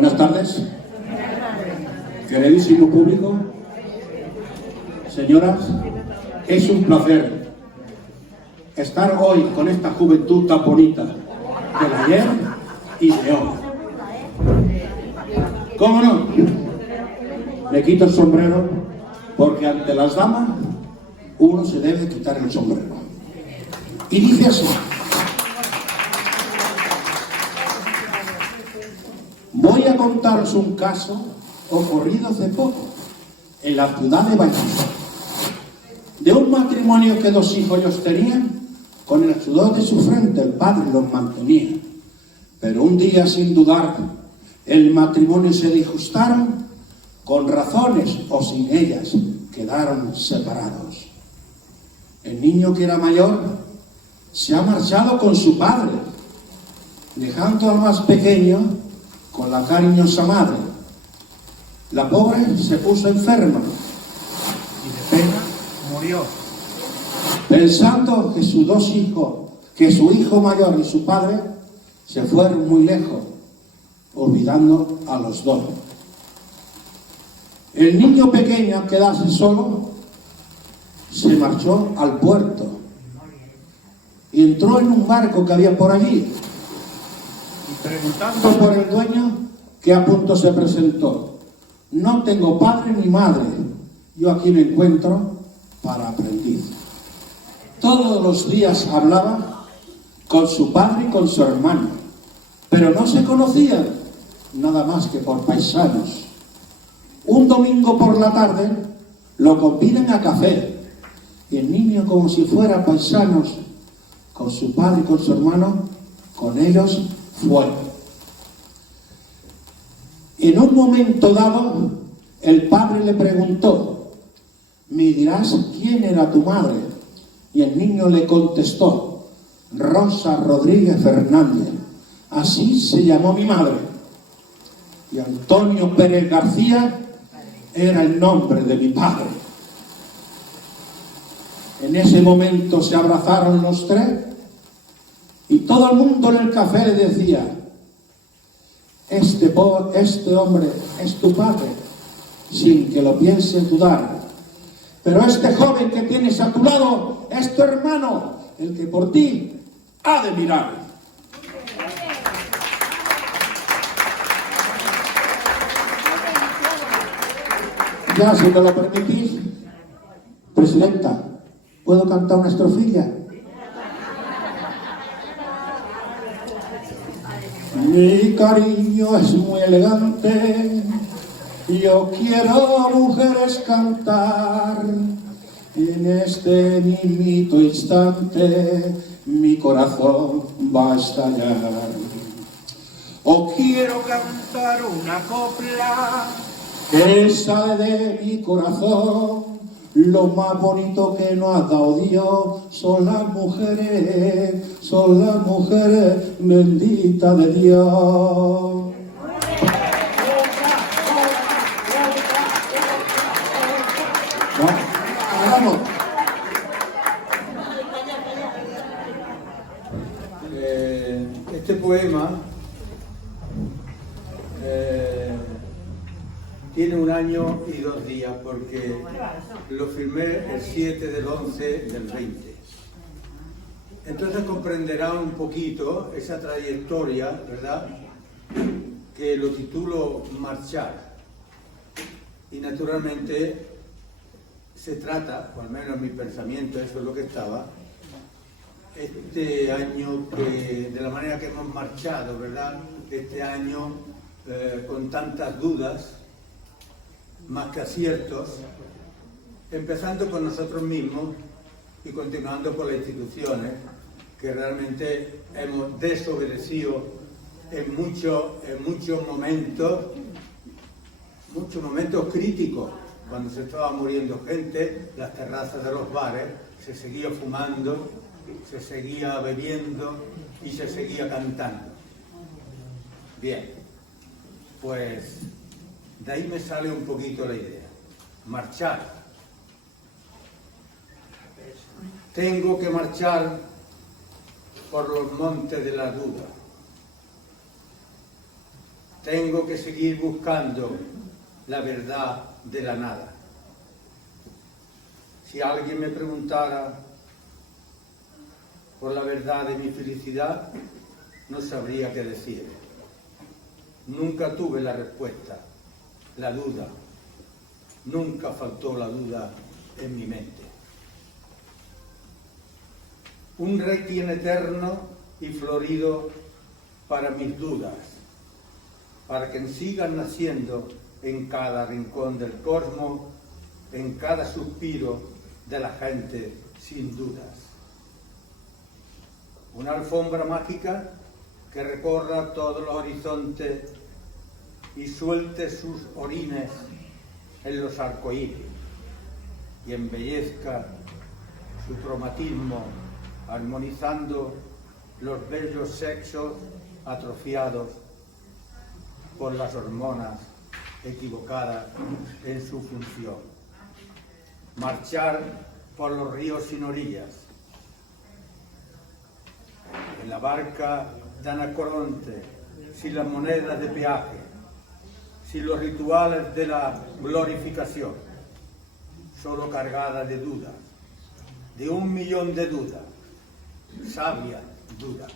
Buenas tardes, queridísimo público, señoras, es un placer estar hoy con esta juventud tan bonita del ayer y de hoy. ¿Cómo no? Me quito el sombrero porque ante las damas uno se debe quitar el sombrero. Y dice así: voy a contaros un caso ocurrido hace poco en la ciudad de Valladolid, de un matrimonio que 2 hijos ellos tenían. Con el sudor de su frente el padre los mantenía, pero un día, sin dudar, el matrimonio se disgustaron, con razones o sin ellas quedaron separados. El niño, que era mayor, se ha marchado con su padre, dejando al más pequeño con la cariñosa madre. La pobre se puso enferma y de pena murió, pensando que sus 2 hijos, que su hijo mayor y su padre se fueron muy lejos, olvidando a los 2. El niño pequeño, al quedarse solo, se marchó al puerto y entró en un barco que había por allí, y preguntando por el dueño, que a punto se presentó: no tengo padre ni madre, yo aquí me encuentro para aprendiz. Todos los días hablaba con su padre y con su hermano, pero no se conocían, nada más que por paisanos. Un domingo por la tarde lo convidan a café, y el niño, como si fuera paisanos con su padre y con su hermano, con ellos fue. En un momento dado, el padre le preguntó: ¿me dirás quién era tu madre? Y el niño le contestó: Rosa Rodríguez Fernández, así se llamó mi madre. Y Antonio Pérez García era el nombre de mi padre. En ese momento se abrazaron los 3, y todo el mundo en el café le decía: este hombre es tu padre, sin que lo pienses dudar. Pero este joven que tienes a tu lado es tu hermano, el que por ti ha de mirar. Ya, si me lo permitís, presidenta, ¿puedo cantar una estrofilla? Mi cariño es muy elegante, yo quiero a mujeres cantar. En este mismito instante mi corazón va a estallar. O quiero cantar una copla que sale de mi corazón. Lo más bonito que nos ha dado Dios son las mujeres benditas de Dios. Vamos. Este poema tiene 1 año y 2 días, porque lo firmé el 7 del 11 del 20. Entonces comprenderán un poquito esa trayectoria, ¿verdad?, que lo titulo Marchar. Y naturalmente se trata, o al menos en mi pensamiento eso es lo que estaba, este año que, de la manera que hemos marchado, ¿verdad?, este año con tantas dudas, más que aciertos, empezando por nosotros mismos y continuando por las instituciones, que realmente hemos desobedecido en muchos momentos críticos. Cuando se estaba muriendo gente, las terrazas de los bares, se seguía fumando, se seguía bebiendo y se seguía cantando. Bien, pues de ahí me sale un poquito la idea. Marchar. Tengo que marchar por los montes de la duda. tengo que seguir buscando la verdad de la nada. Si alguien me preguntara por la verdad de mi felicidad, no sabría qué decir. Nunca tuve la respuesta, la duda. Nunca faltó la duda en mi mente. Un requiem eterno y florido para mis dudas, para que sigan naciendo en cada rincón del cosmos, en cada suspiro de la gente sin dudas. Una alfombra mágica que recorra todos los horizontes y suelte sus orines en los arcoíris y embellezca su cromatismo armonizando los bellos sexos atrofiados por las hormonas equivocadas en su función. Marchar por los ríos sin orillas, en la barca de Anacoronte, sin las monedas de peaje, sin los rituales de la glorificación, solo cargada de dudas, de 1 millón de dudas, sabias dudas.